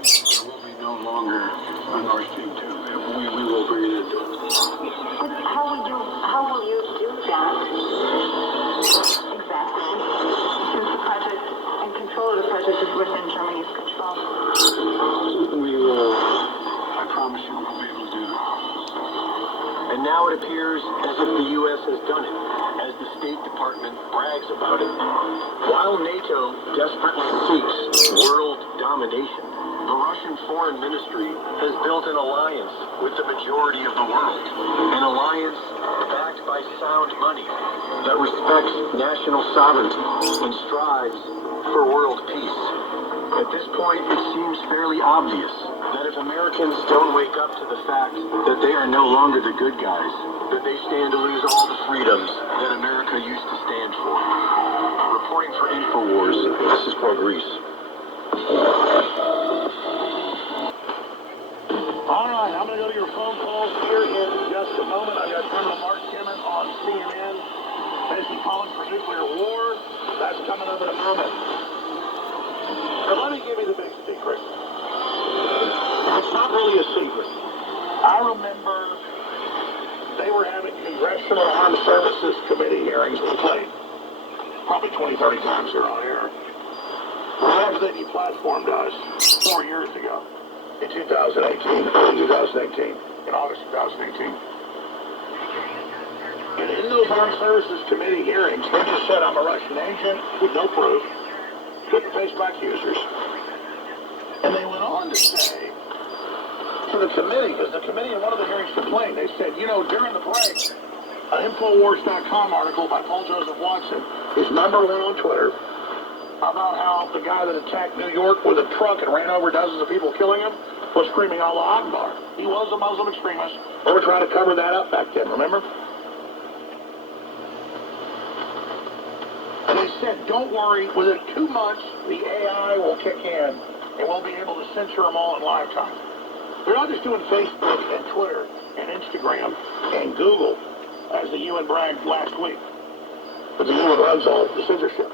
there will be no longer a Nord Stream 2. We will bring it into it. But how will you do that? Exactly. Since the project and control of the project is within Germany's control. We will, I promise you, we'll be able to do that. And now it appears as if the U.S. has done it, as the State Department brags about it. While NATO desperately seeks world domination, the Russian Foreign Ministry has built an alliance with the majority of the world. An alliance backed by sound money that respects national sovereignty and strives for world peace. At this point, it seems fairly obvious that if Americans don't wake up to the fact that they are no longer the good guys, that they stand to lose all the freedoms that America used to stand for. Reporting for InfoWars, this is for Greece. All right, I'm going to go to your phone calls here in just a moment. I've got Colonel Mark Kimmon on CNN, basically calling for nuclear war. That's coming up in a moment. But let me give you the big secret. It's not really a secret. I remember they were having Congressional Armed Services Committee hearings we played probably 20, 30 times here on air. Right after they deplatformed us 4 years ago in 2018, early 2018, in August 2018. And in those Armed Services Committee hearings, they just said I'm a Russian agent with no proof. Couldn't face my accusers. And they went on to say to the committee, because the committee in one of the hearings complained, they said, you know, during the break, an Infowars.com article by Paul Joseph Watson is #1 on Twitter about how the guy that attacked New York with a truck and ran over dozens of people killing him was screaming Allah Akbar. He was a Muslim extremist. They were trying to cover that up back then, remember? And they said, don't worry, within 2 months, the AI will kick in, and we'll be able to censor them all in live time. They're not just doing Facebook and Twitter and Instagram and Google, as the UN bragged last week. But the UN runs all the censorship.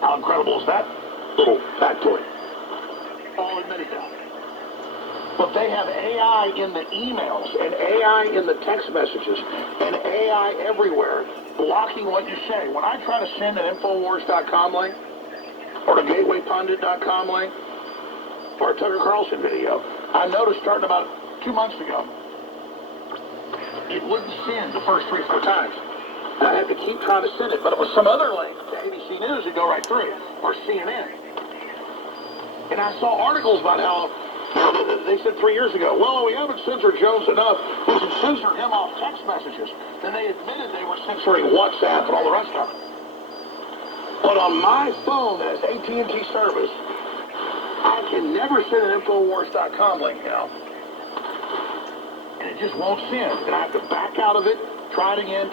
How incredible is that? Little factoid. All admitted that. But they have AI in the emails, and AI in the text messages, and AI everywhere, blocking what you say. When I try to send an Infowars.com link, or a GatewayPundit.com link, or a Tucker Carlson video, I noticed starting about 2 months ago, it wouldn't send the first 3 or 4 times. And I had to keep trying to send it, but it was some other link to ABC News and go right through, or CNN. And I saw articles about how, they said 3 years ago, well, we haven't censored Jones enough, we should censor him off text messages. Then they admitted they were censoring WhatsApp and all the rest of it. But on my phone that has AT&T service, I can never send an Infowars.com link now. And it just won't send. And I have to back out of it, try it again,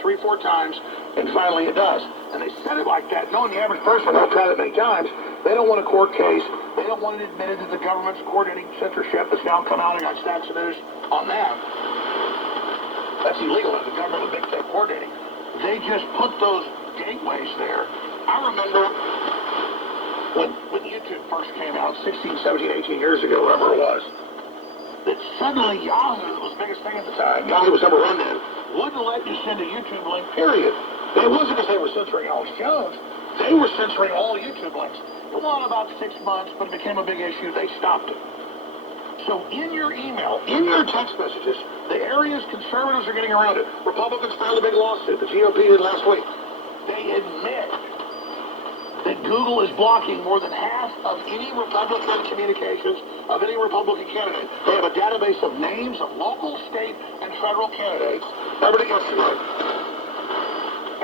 3, 4 times, and finally it does. And they said it like that, knowing the average person won't try that many times. They don't want a court case. They don't want it admitted that the government's coordinating censorship that's now come out and got stacks of news on that. That's illegal if the government would dictate coordinating. They just put those gateways there. I remember when YouTube first came out, 16, 17, 18 years ago, whatever it was, that suddenly Yahoo, that was the biggest thing at the time, Yahoo was #1 then, wouldn't let you send a YouTube link, period. And it wasn't because they were censoring Alex Jones. They were censoring all YouTube links. It went on about 6 months, but it became a big issue. They stopped it. So in your email, in your text messages, the areas conservatives are getting around it. Republicans filed a big lawsuit. The GOP did last week. They admit that Google is blocking more than half of any Republican communications of any Republican candidate. They have a database of names of local, state, and federal candidates. Everybody gets it right.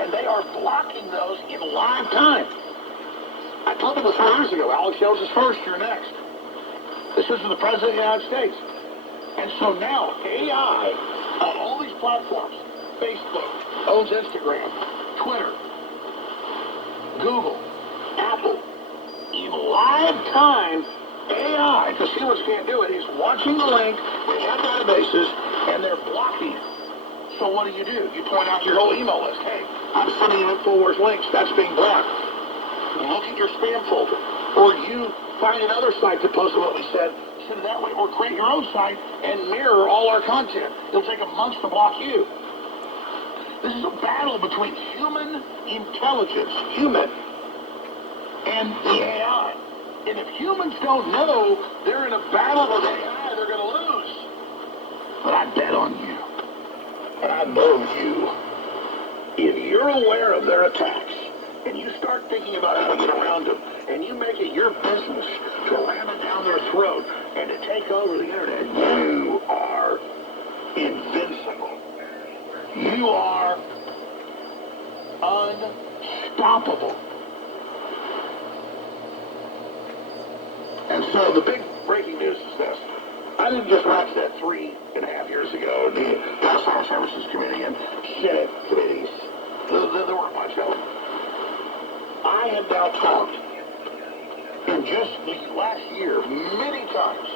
And they are blocking those in live time. I told them 3 years ago, Alex Jones is first, you're next. This is the President of the United States. And so now, AI on all these platforms, Facebook owns Instagram, Twitter, Google, Apple, in live time, AI, because humans can't do it, is watching the link, they have databases, and they're blocking it. So what do? You point out your whole email list. Hey, I'm sending you Infowars links, that's being blocked. Look at your spam folder. Or you find another site to post what we said, send it that way, or create your own site and mirror all our content. It'll take them months to block you. This is a battle between human intelligence, human, and the AI. And if humans don't know they're in a battle with AI, they're going to lose. But I bet on you. And I know you. If you're aware of their attacks, and you start thinking about how to get around them, and you make it your business to ram it down their throat and to take over the internet, you are invincible. You are unstoppable. And so the big breaking news is this. I didn't just watch that 3.5 years ago in the House Armed Services Committee and Senate committees. There were a bunch of them. I have now talked in just the last year many times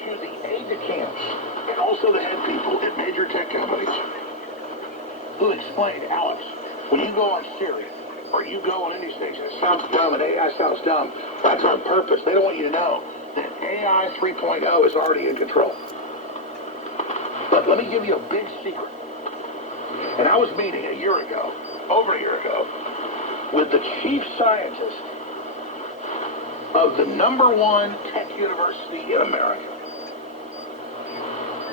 to the aide-de-camps and also the head people at major tech companies who explained, Alex, when you go on Siri or you go on any station, it sounds dumb and AI sounds dumb. That's on purpose. They don't want you to know that AI 3.0 is already in control. But let me give you a big secret. And I was meeting over a year ago, with the chief scientist of the #1 tech university in America.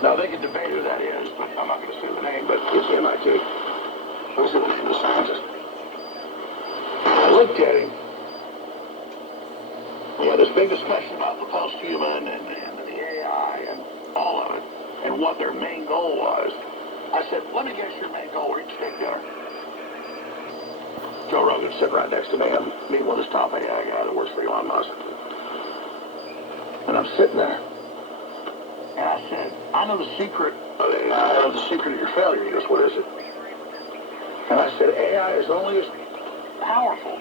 Now, they can debate who that is, but I'm not going to say the name, but it's MIT. Those are the name of the scientist. I looked at him. We had this big discussion about the post-human and the AI and all of it, and what their main goal was. I said, let me guess your main goal, where you take dinner. Joe Rogan's sitting right next to me. I'm meeting with this top AI guy that works for Elon Musk. And I'm sitting there. And I said, I know the secret of AI. I know the secret of your failure. He goes, what is it? And I said, AI is only as powerful.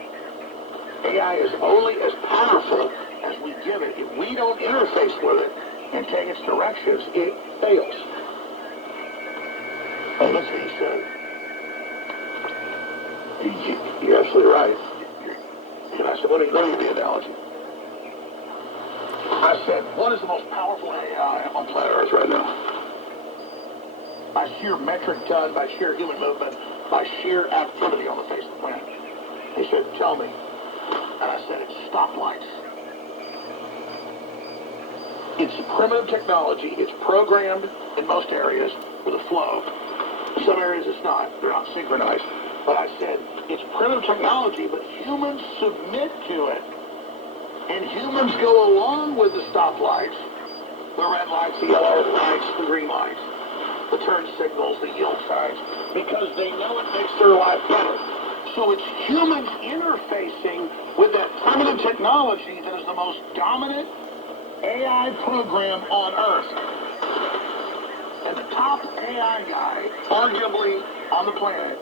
AI is only as powerful as we give it. If we don't interface with it and take its directions, it fails. And that's what he said. You're absolutely right. And I said, let me give you the analogy. I said, what is the most powerful AI on planet Earth right now? By sheer metric ton, by sheer human movement, by sheer activity on the face of the planet. He said, tell me. And I said, it's stoplights. It's primitive technology. It's programmed in most areas with a flow. Some areas it's not. They're not synchronized. But I said, it's primitive technology, but humans submit to it. And humans go along with the stoplights, the red lights, the yellow lights, the green lights, the turn signals, the yield signs, because they know it makes their life better. So it's humans interfacing with that primitive technology that is the most dominant AI program on Earth. And the top AI guy, arguably on the planet,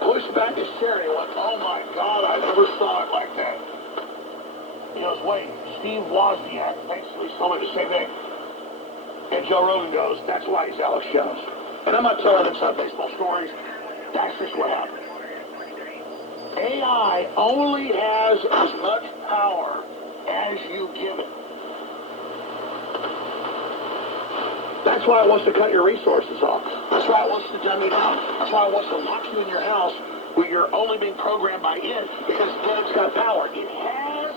pushed back his chair and he went, oh my God, I never saw it like that. He goes, wait, Steve Wozniak basically told me the same thing. And Joe Rogan goes, that's why he's Alex Jones. And I'm not telling inside baseball stories. That's just what happened. AI only has as much power as you give it. That's why it wants to cut your resources off. That's why it wants to dumb you down. That's why it wants to lock you in your house where you're only being programmed by it, because then it's got power. It has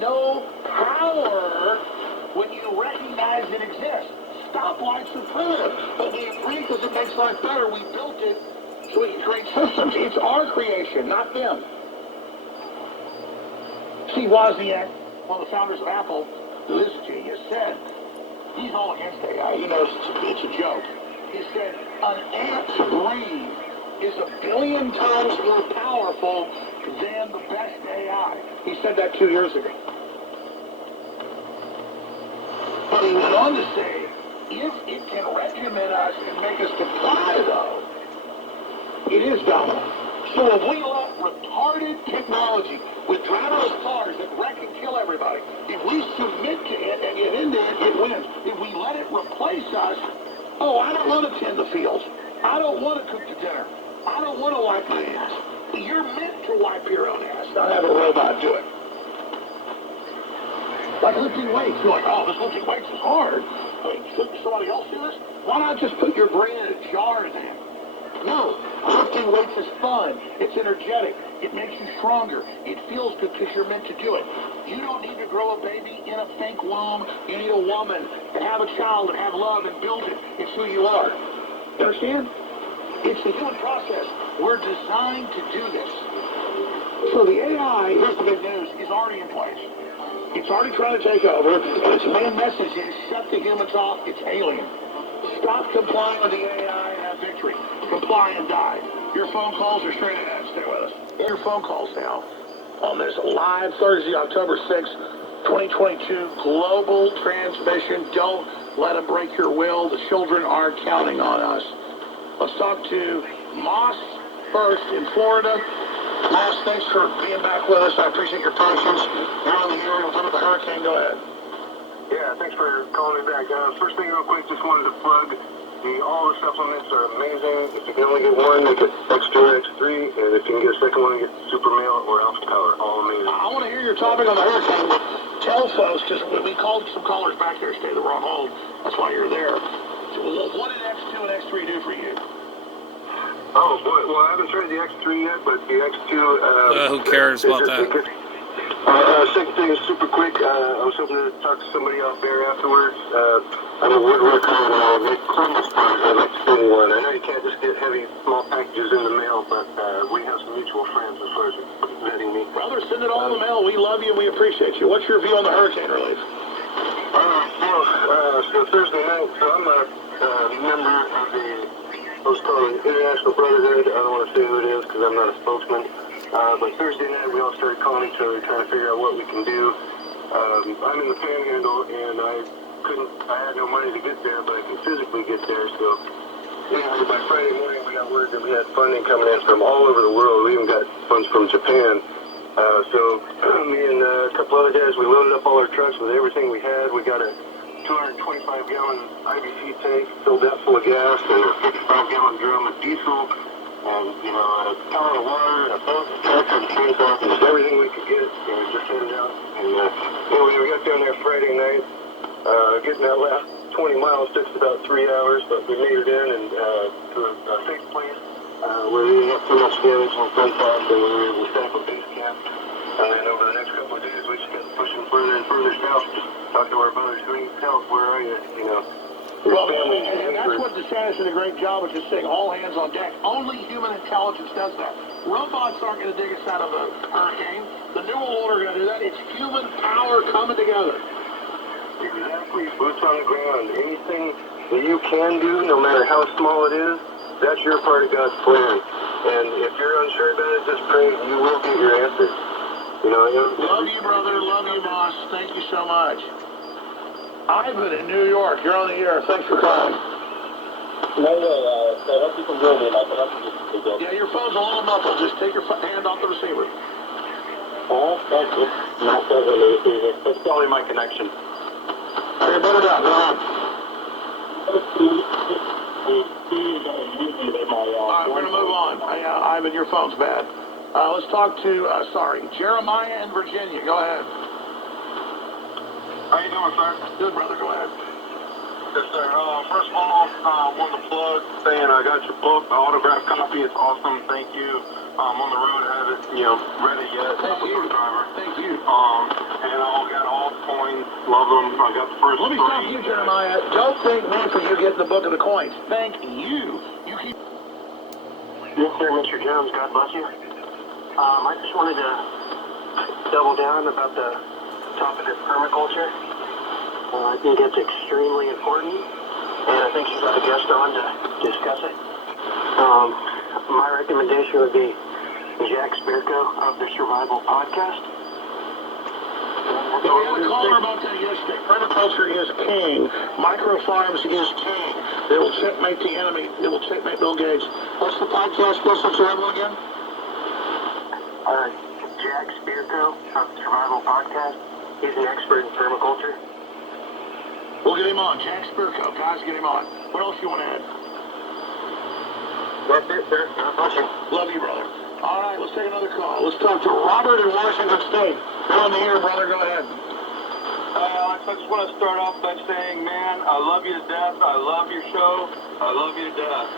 no power when you recognize it exists. Stoplights are primitive, but we agree because it makes life better. We built it so we can create systems. It's our creation, not them. Steve Wozniak, one of the founders of Apple, who is a genius, said he's all against AI. He knows it's a joke. He said an ant's brain is 1 billion times more powerful than the best AI. He said that 2 years ago. But he went on to say, if it can regiment us and make us comply, though, it is dominant. So if we let retarded technology with driverless cars that wreck and kill everybody, if we submit to it and get into it, it wins. If we let it replace us, oh, I don't want to tend the fields. I don't want to cook the dinner. I don't want to wipe my ass. You're meant to wipe your own ass, not have a robot do it. Like lifting weights. You're like, oh, this lifting weights is hard. I mean, shouldn't somebody else do this? Why not just put your brain in a jar and then? No, lifting weights is fun. It's energetic. It makes you stronger. It feels good because you're meant to do it. You don't need to grow a baby in a fake womb. You need a woman and have a child and have love and build it. It's who you are. You understand? It's the human process. We're designed to do this. So the AI, here's the big news, is already in place. It's already trying to take over, and its main message is shut the humans off. It's alien. Stop complying with the AI and have victory. Comply and die. Your phone calls are straight ahead. Stay with us. Your phone calls now on this live Thursday, October 6th, 2022 global transmission. Don't let them break your will. The children are counting on us. Let's talk to Moss first in Florida. Moss, thanks for being back with us. I appreciate your patience. You're on the air with the hurricane. Go ahead. Yeah, thanks for calling me back. First thing real quick, just wanted to plug all the supplements are amazing. If you can only get one, you get X2 X3, and if you can get a second one, you get Super Male or Alpha Power. All amazing. I want to hear your topic on the hurricane. Tell folks, just we called some callers back there, stay the wrong hold. That's why you're there. So what did X2 and X3 do for you? Oh, boy. Well, I haven't tried the X3 yet, but the X2... who cares about that? Second thing is super quick. I was hoping to talk to somebody out there afterwards. I'm a woodworker and I make Christmas parties. I'd like to send one. I know you can't just get heavy, small packages in the mail, but we have some mutual friends as far as vetting me. Brother, send it all in the mail. We love you and we appreciate you. What's your view on the hurricane relief? So Thursday night, so I'm a member of the, what's called an International Brotherhood. I don't want to say who it is because I'm not a spokesman. But Thursday night, we all started calling each other, trying to figure out what we can do. I'm in the Panhandle, and I had no money to get there, but I can physically get there. So, anyway, by Friday morning, we got word that we had funding coming in from all over the world. We even got funds from Japan. So, me and a couple other guys, we loaded up all our trucks with everything we had. We got a 225-gallon IBC tank, filled that full of gas, and a 55-gallon drum of diesel. And, a gallon of water, and a boat, and trucks, and chainsaws, and just everything we could get, and just headed out. And anyway, we got down there Friday night. Getting that last 20 miles took us about 3 hours, but we made it in and to a safe place where we didn't have too much damage on front side, and we were able to set up a base camp. And then over the next couple of days, we just kept pushing further and further south, just talking to our brothers, who needs help, where are you, Well, and that's what DeSantis did a great job of just saying all hands on deck. Only human intelligence does that. Robots aren't going to dig us out of a hurricane. The New World Order are going to do that. It's human power coming together. Exactly. Boots on the ground. Anything that you can do, no matter how small it is, that's your part of God's plan. And if you're unsure about it, just pray. You will get your answer. Love you, brother. Love you, boss. Thank you so much. Ivan in New York, you're on the air. Thanks for calling. No, I hope you can hear me. My connection is good. Yeah, your phone's a little muffled. Just take your hand off the receiver. Oh, thank you. Not really easy. It's probably my connection. Okay, put it down. Go on. All right, we're going to move on. Ivan, your phone's bad. Let's talk to, Jeremiah in Virginia. Go ahead. How you doing, sir? Good, brother. Go ahead. Yes, sir. First of all, I wanted to plug saying I got your book, the autographed copy. It's awesome. Thank you. I'm on the road. I haven't, read it yet. Thank you. Driver. Thank you. And I got all the coins. Love them. I got the first Let me stop you, Jeremiah. Don't thank me for you getting the book of the coins. Thank you. You keep... Yes, sir, Mr. Jones. God bless you. I just wanted to double down about the topic of permaculture. I think it's extremely important, and I think you got a guest on to discuss it. My recommendation would be Jack Sparco of the Survival Podcast. We had a caller about that yesterday. Permaculture is king. Microfarms is king. They will checkmate the enemy. They will checkmate Bill Gates. What's the podcast? What's the survival again? Jack Sparco of the Survival Podcast. He's an expert in permaculture. We'll get him on. Jack Sparco. Guys, get him on. What else you want to add? That's it, sir. God bless you. Love you, brother. All right, let's take another call. Let's talk to Robert in Washington State. You're on the air, brother. Go ahead. I just want to start off by saying, man, I love you to death. I love your show. I love you to death.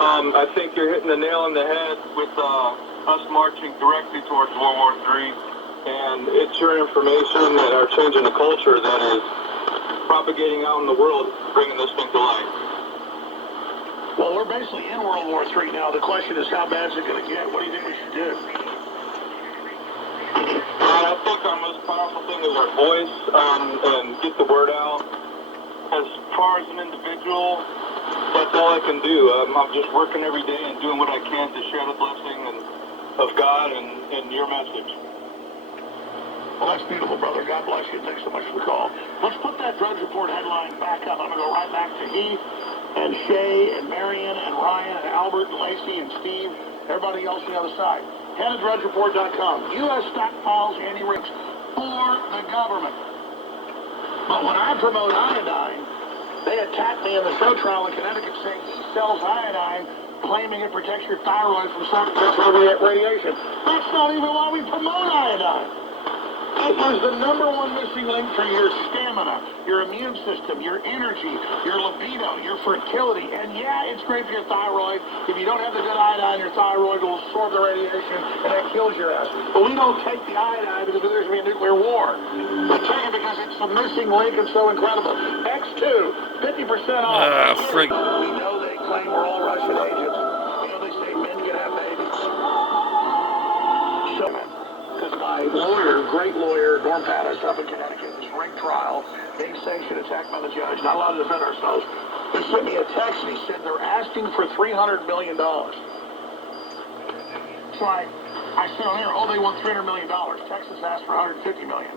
I think you're hitting the nail on the head with us marching directly towards World War III. And it's your information that are changing the culture that is propagating out in the world, bringing this thing to light. Well, we're basically in World War III now. The question is, how bad is it going to get? What do you think we should do? I think our most powerful thing is our voice, and get the word out. As far as an individual, that's all I can do. I'm just working every day and doing what I can to share the blessing of God and your message. Well, that's beautiful, brother. God bless you. Thanks so much for the call. Let's put that Drudge Report headline back up. I'm going to go right back to Heath and Shay and Marion and Ryan and Albert and Lacey and Steve, everybody else on the other side. Head to DrudgeReport.com. U.S. stockpiles anti-rinks for the government. But when I promote iodine, they attack me in the show trial in Connecticut saying he sells iodine, claiming it protects your thyroid from certain radiation. That's not even why we promote iodine. It is the #1 missing link for your stamina, your immune system, your energy, your libido, your fertility. And yeah, it's great for your thyroid. If you don't have the good iodine, your thyroid will absorb the radiation, and that kills your ass. But we don't take the iodine because there's going to be a nuclear war. We take it because it's the missing link and so incredible. X2, 50% off. Frig. We know they claim we're all Russian agents. We know they say men can have babies. So, because my lawyer, great lawyer, Norm Pattis, up in Connecticut, this ring trial, being sanctioned attack by the judge, not allowed to defend ourselves, he sent me a text and he said they're asking for $300 million. So I said on air, oh, they want $300 million. Texas asked for $150 million.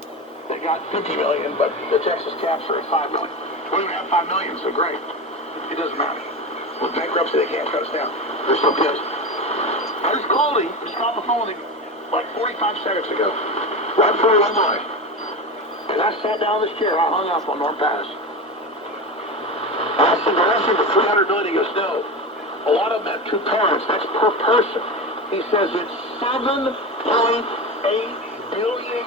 They got $50 million, but the Texas caps are at $5 million. We don't have $5 million, so great. It doesn't matter. With bankruptcy, they can't shut us down. They're so pissed. I just called him, just got on the phone with him like 45 seconds ago, right before he went by. And I sat down in this chair, I hung up on Norm Pattis. And I said, they're asking for $300 million. He goes, no. A lot of them have 2 parents. That's per person. He says it's $7.8 billion.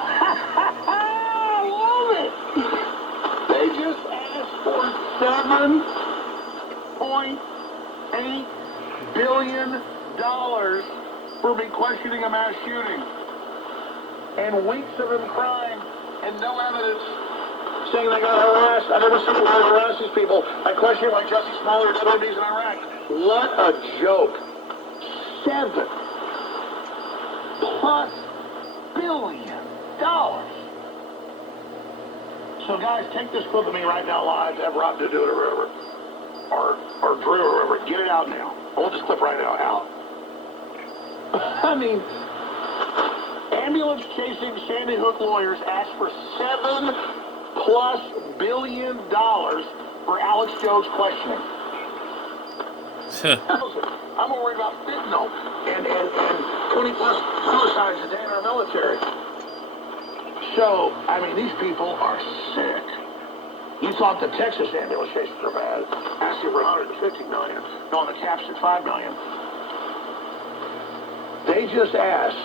I love it. They just asked for $7.8 billion for me questioning a mass shooting. And weeks of him crying and no evidence saying they got harassed. I've never seen anyone harass these people. I question like Jesse Smollett or WWs in Iraq. What a joke. $7+ billion. So guys, take this clip of me right now live to have Rob to do it or whatever. Or Drew or whatever. Get it out now. I want this clip right now out. I mean, ambulance chasing Sandy Hook lawyers asked for $7+ billion for Alex Jones questioning. I'm more worried about fentanyl and 20+ suicides a day in our military. So, I mean, these people are sick. You thought the Texas ambulance chases were bad. Asking for $150 million. No, the cap's at $5 million. They just asked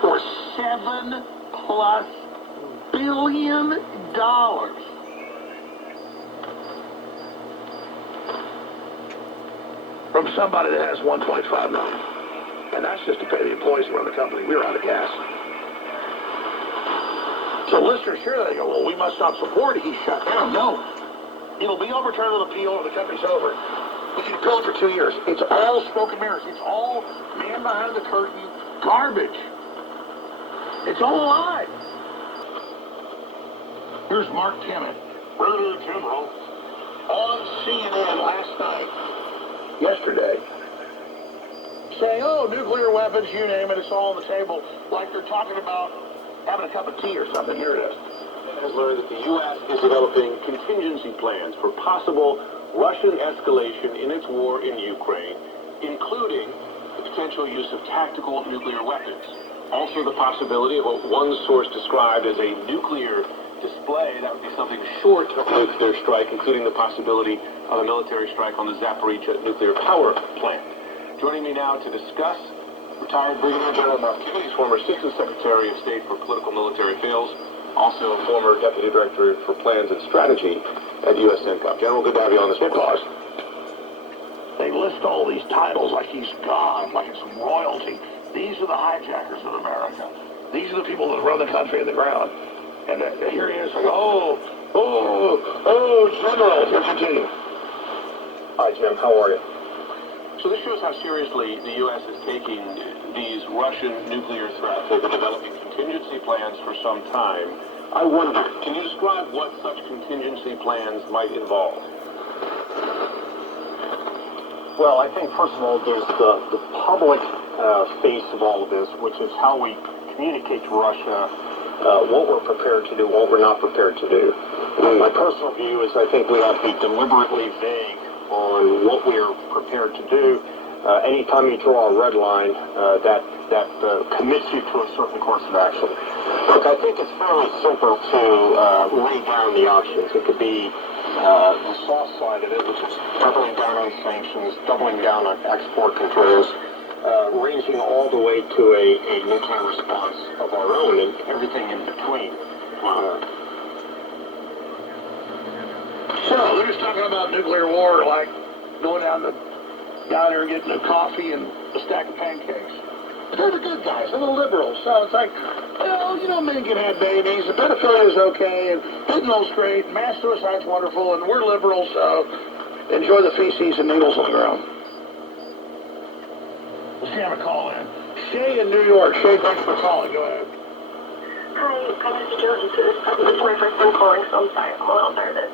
for $7+ billion. From somebody that has $1.5 million. And that's just to pay the employees who run the company. We were out of gas. So listeners here, they go, well, we must not support it. He's shut down. No. It'll be overturned with appeal or the company's over. We can appeal it for 2 years. It's all smoke and mirrors. It's all man behind the curtain garbage. It's all a lie. Here's Mark Timmett, Brigadier General, on CNN last night, yesterday, saying, oh, nuclear weapons, you name it, it's all on the table, like they're talking about having a cup of tea or something. Here it is. Has learned that the U.S. is developing contingency plans for possible Russian escalation in its war in Ukraine, including the potential use of tactical nuclear weapons. Also the possibility of what one source described as a nuclear display. That would be something short of a nuclear strike, including the possibility of a military strike on the Zaporizhzhia nuclear power plant. Joining me now to discuss Retired Brigadier General Mark Kennedy, former Assistant Secretary of State for Political Military Affairs, also former Deputy Director for Plans and Strategy at U.S. CENTCOM. General, good to have you on this podcast. They list all these titles like he's God, like it's royalty. These are the hijackers of America. These are the people that run the country on the ground. And here he is, like, General. Here, continue. Hi, Jim. How are you? So this shows how seriously the U.S. is taking these Russian nuclear threats. They've been developing contingency plans for some time. I wonder, can you describe what such contingency plans might involve? Well, I think, first of all, there's the public face of all of this, which is how we communicate to Russia what we're prepared to do, what we're not prepared to do. And my personal view is I think we have to be deliberately vague on what we are prepared to do. Anytime you draw a red line, that commits you to a certain course of action. Look, I think it's fairly simple to lay down the options. It could be the soft side of it, which is doubling down on sanctions, doubling down on export controls, ranging all the way to a nuclear response of our own and everything in between. So they're just talking about nuclear war, like going down there and getting a coffee and a stack of pancakes. They're the good guys. They're the liberals. So it's like, well, men can have babies. The pedophilia is okay, and fentanyl's great, and mass suicide's wonderful, and we're liberals, so enjoy the feces and needles on the ground. Let's have a call in. Shay in New York. Shay, thanks for calling. Go ahead. Hi, I'm Mr. Jones. This is my first time calling, so I'm sorry. I'm a little nervous.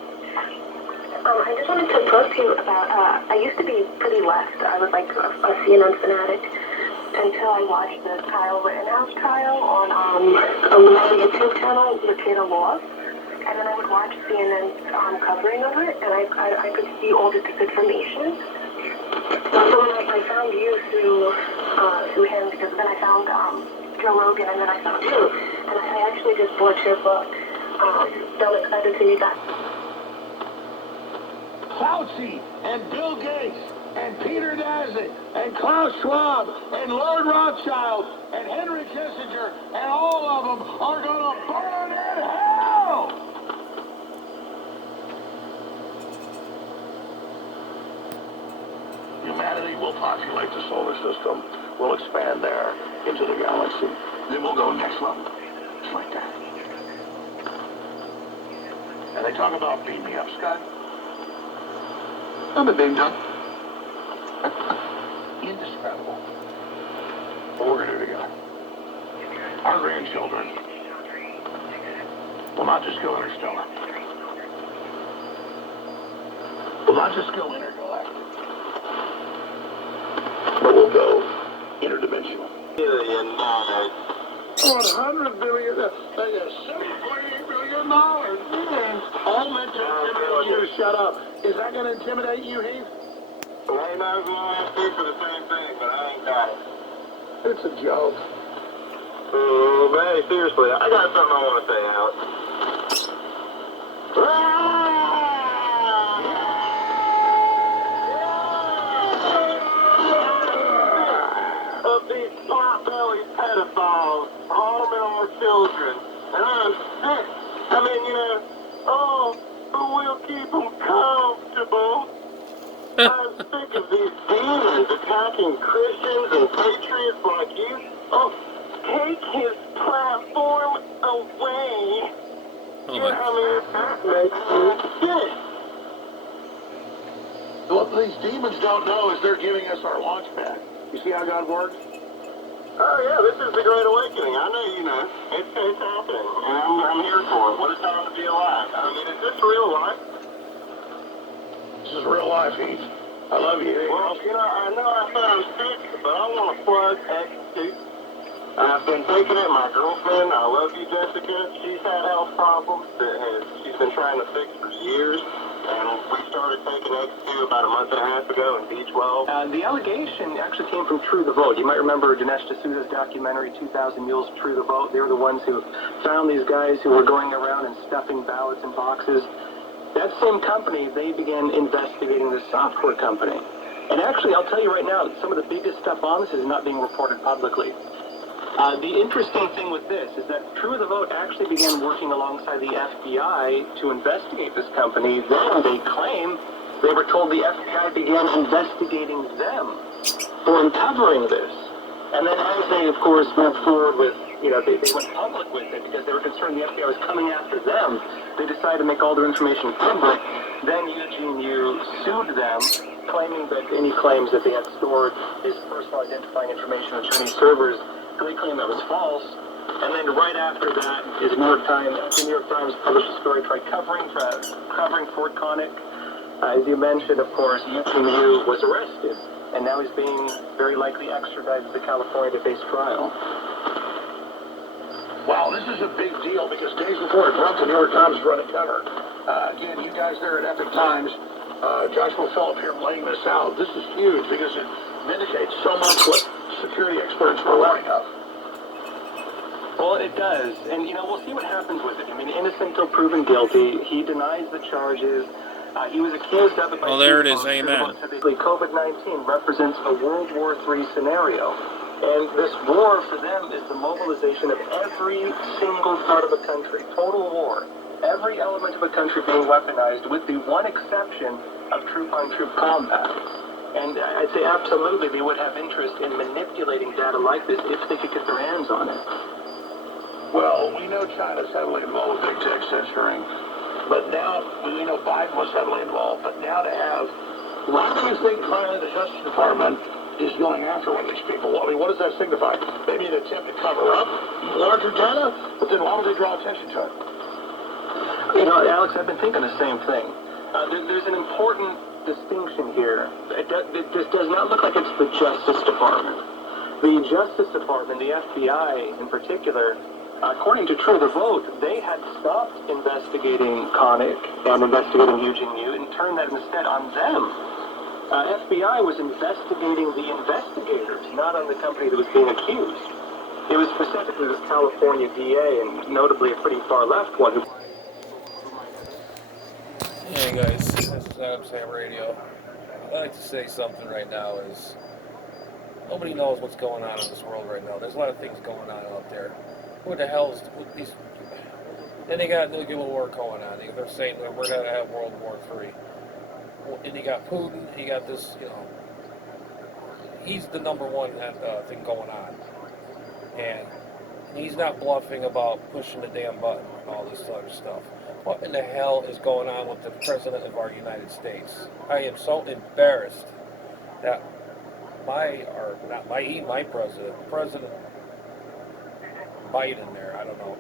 I just wanted to talk to you about, I used to be pretty left. I was like a CNN fanatic until I watched the Kyle Rittenhouse trial on a YouTube channel, Makeda Law. And then I would watch CNN's covering of it, and I could see all the disinformation. So when I found you through him, because then I found Joe Rogan, and then I found you. And I actually just bought your book. So I'm excited to read that. Fauci and Bill Gates and Peter Daszak and Klaus Schwab and Lord Rothschild and Henry Kissinger and all of them are going to burn in hell! Humanity will populate the solar system. We'll expand there into the galaxy. Then we'll go next level. Just like that. And they talk about beam me up, Scott. I'm a big dog. Indescribable. What we're going to do together. Our grandchildren will not just go interstellar. Will not just go intergalactic. But we'll go interdimensional. $100 billion, $7.8 billion. All meant to intimidate you. Shut up. Is that going to intimidate you, Heath? Well, I know who I asked you for the same thing, but I ain't got it. It's a joke. Oh, hey, seriously, I got something I want to say, Alex. Of these pot-bellied pedophiles harming our children. And I'm sick. I mean, who will keep them comfortable? I'm sick of these demons attacking Christians and patriots like you. Oh, take his platform away. That makes me sick. What these demons don't know is they're giving us our launch pad. You see how God works? Oh, yeah, this is the Great Awakening. I know you know. It's happening, and I'm here for it. What a time to be alive. I mean, is this real life? This is real life, Heath. I love you. Well, I know I sound sick, but I want to plug X2. I've been taking it. My girlfriend, I love you, Jessica. She's had health problems that she's been trying to fix for years. And we started taking X2 about a month and a half ago in B12. The allegation actually came from True the Vote. You might remember Dinesh D'Souza's documentary, 2,000 Mules of True the Vote. They were the ones who found these guys who were going around and stuffing ballots in boxes. That same company, they began investigating the software company. And actually, I'll tell you right now, some of the biggest stuff on this is not being reported publicly. The interesting thing with this is that True the Vote actually began working alongside the FBI to investigate this company. Then they claim they were told the FBI began investigating them for uncovering this. And then as they, of course, moved forward with, they went public with it because they were concerned the FBI was coming after them. They decided to make all their information public. Then Eugene Yu sued them, claiming that any claims that they had stored his personal identifying information on Chinese servers, they claimed that was false. And then right after that, the New York Times published a story covering Fort Connick. As you mentioned, of course, Eugene Yu was arrested, and now he's being very likely extradited to California to face trial. Wow, this is a big deal because days before it broke, the New York Times run a cover. Again, you guys there at Epic Times, Joshua Phillip here laying this out. This is huge because it vindicates so much what security experts were warning of. Well, it does, and we'll see what happens with it. I mean, innocent until proven guilty. He denies the charges. He was accused of it by... Oh, there it is. Amen. COVID-19 represents a World War III scenario. And this war for them is the mobilization of every single part of a country. Total war. Every element of a country being weaponized with the one exception of troop-on-troop combat. And I'd say absolutely they would have interest in manipulating data like this if they could get their hands on it. Well, we know China's heavily involved with big tech censoring, but now we know Biden was heavily involved. But now to have, why do you think finally the Justice Department is going after one of these people? I mean, what does that signify? Maybe an attempt to cover up larger data, but then why would they draw attention to it? Alex, I've been thinking the same thing. There's an important distinction here. This does not look like it's the Justice Department. The Justice Department, the FBI in particular, according to True the Vote, they had stopped investigating Connick and investigating Eugene Yu and turned that instead on them. FBI was investigating the investigators, not on the company that was being accused. It was specifically the California DA, and notably a pretty far left one. Hey guys, this is Adam Sam Radio. I'd like to say something right now is, nobody knows what's going on in this world right now. There's a lot of things going on out there. Who the hell is these? Then they got nuclear war going on. They're saying that we're going to have World War III. And you got Putin. You got this. He's the number one thing going on, and he's not bluffing about pushing the damn button and all this other stuff. What in the hell is going on with the President of our United States? I am so embarrassed that my President Biden there, I don't know.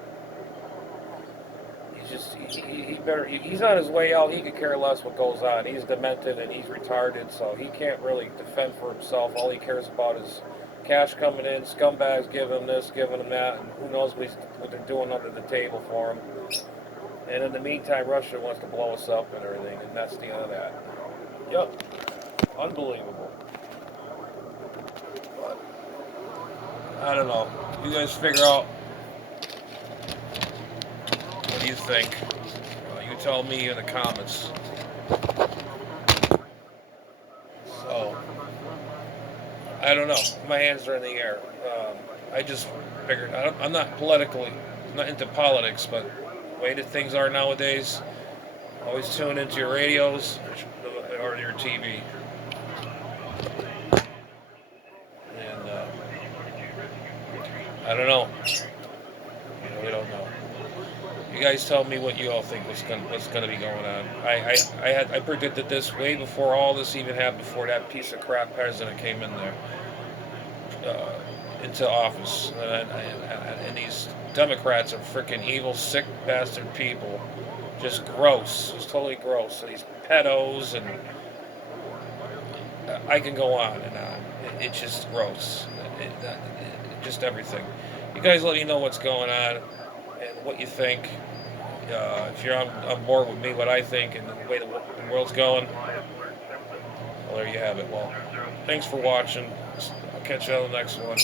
He's on his way out. He could care less what goes on. He's demented and he's retarded, so he can't really defend for himself. All he cares about is cash coming in, scumbags giving him this, giving him that, and who knows what they're doing under the table for him. And in the meantime, Russia wants to blow us up and everything, and that's the end of that. Yep. Unbelievable. But, I don't know. You guys figure out what do you think. You tell me in the comments. So, I don't know. My hands are in the air. I just figured, I'm not into politics, but the way that things are nowadays, always tune into your radios or your TV. And I don't know. We don't know. You guys tell me what you all think what's going to be going on. I predicted this way before all this even happened, before that piece of crap president came in there into office. And these Democrats are freaking evil, sick bastard people. Just gross. Just totally gross. So these pedos, and I can go on and on. It's just gross. Just everything. You guys let me know what's going on and what you think. If you're on board with me, what I think, and the way the world's going, well, there you have it. Well, thanks for watching. I'll catch you on the next one.